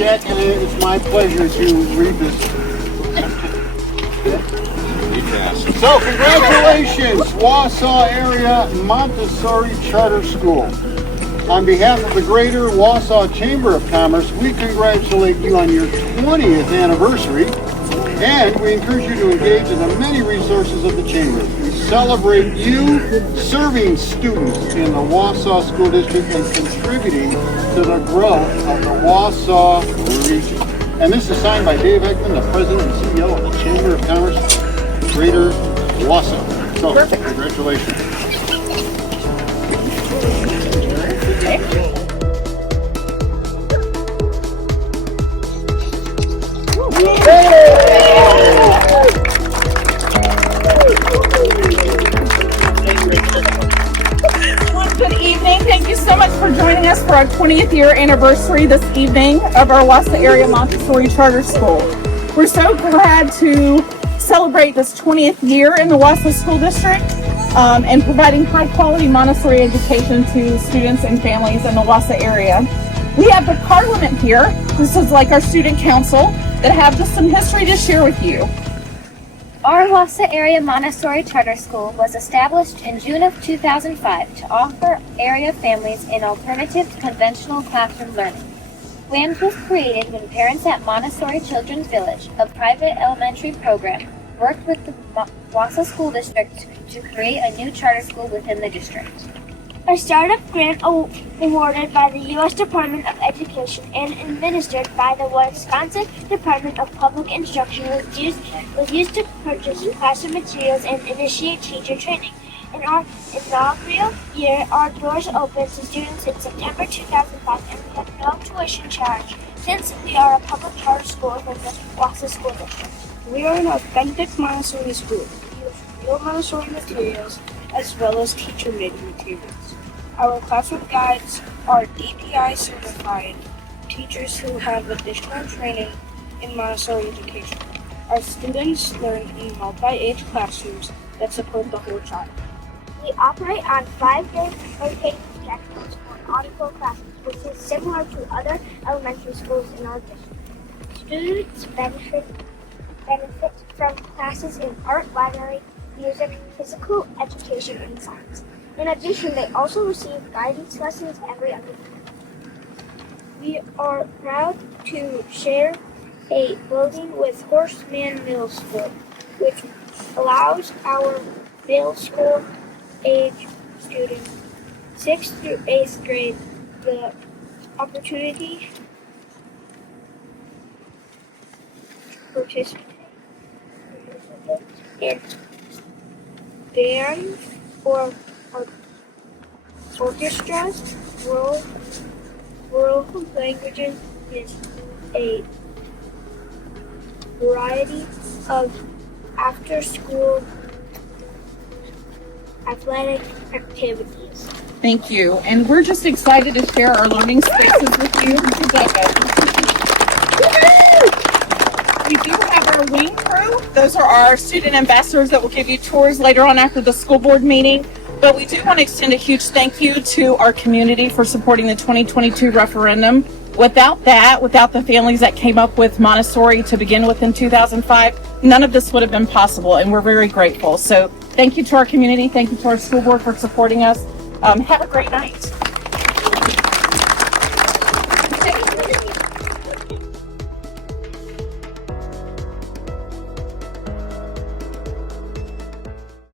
check, and it's my pleasure to read this. So, congratulations, Wausau Area Montessori Charter School. On behalf of the Greater Wausau Chamber of Commerce, we congratulate you on your 20th anniversary, and we encourage you to engage in the many resources of the Chamber. We celebrate you serving students in the Wausau School District and contributing to the growth of the Wausau region. And this is signed by Dave Ekman, the President and CEO of the Chamber of Commerce, Greater Wausau. So, congratulations. Good evening. Thank you so much for joining us for our 20th year anniversary this evening of our Wausau Area Montessori Charter School. We're so glad to celebrate this 20th year in the Wausau School District and providing high quality Montessori education to students and families in the Wausau area. We have the Parliament here. This is like our student council that have just some history to share with you. Our Wausau Area Montessori Charter School was established in June of 2005 to offer area families an alternative to conventional classroom learning. WAMS was created when parents at Montessori Children's Village, a private elementary program, worked with the Wausau School District to create a new charter school within the district. A startup grant awarded by the U.S. Department of Education and administered by the Wisconsin Department of Public Instruction was used to purchase classroom materials and initiate teacher training. In our inaugural year, our doors opened to students in September 2005 and we had no tuition charge since we are a public charter school within the Wausau School District. We are an authentic Montessori school. We use real Montessori materials as well as teacher-made materials. Our classroom guides are DPI certified teachers who have additional training in Montessori education. Our students learn in multi-age classrooms that support the whole child. We operate on 5-day rotating schedules for audible classes, which is similar to other elementary schools in our district. Students benefit from classes in art, library, music, physical education, and science. In addition, they also receive guidance lessons every other week. We are proud to share a building with Horseman Middle School, which allows our middle school age students 6th through 8th grade the opportunity to participate in band or orchestras. World languages is a variety of after-school athletic activities. Thank you. And we're just excited to share our learning spaces with you today. We do have our wing crew. Those are our student ambassadors that will give you tours later on after the school board meeting. But we do want to extend a huge thank you to our community for supporting the 2022 referendum. Without the families that came up with Montessori to begin with in 2005, none of this would have been possible, and we're very grateful. So thank you to our community. Thank you to our school board for supporting us. Have a great night.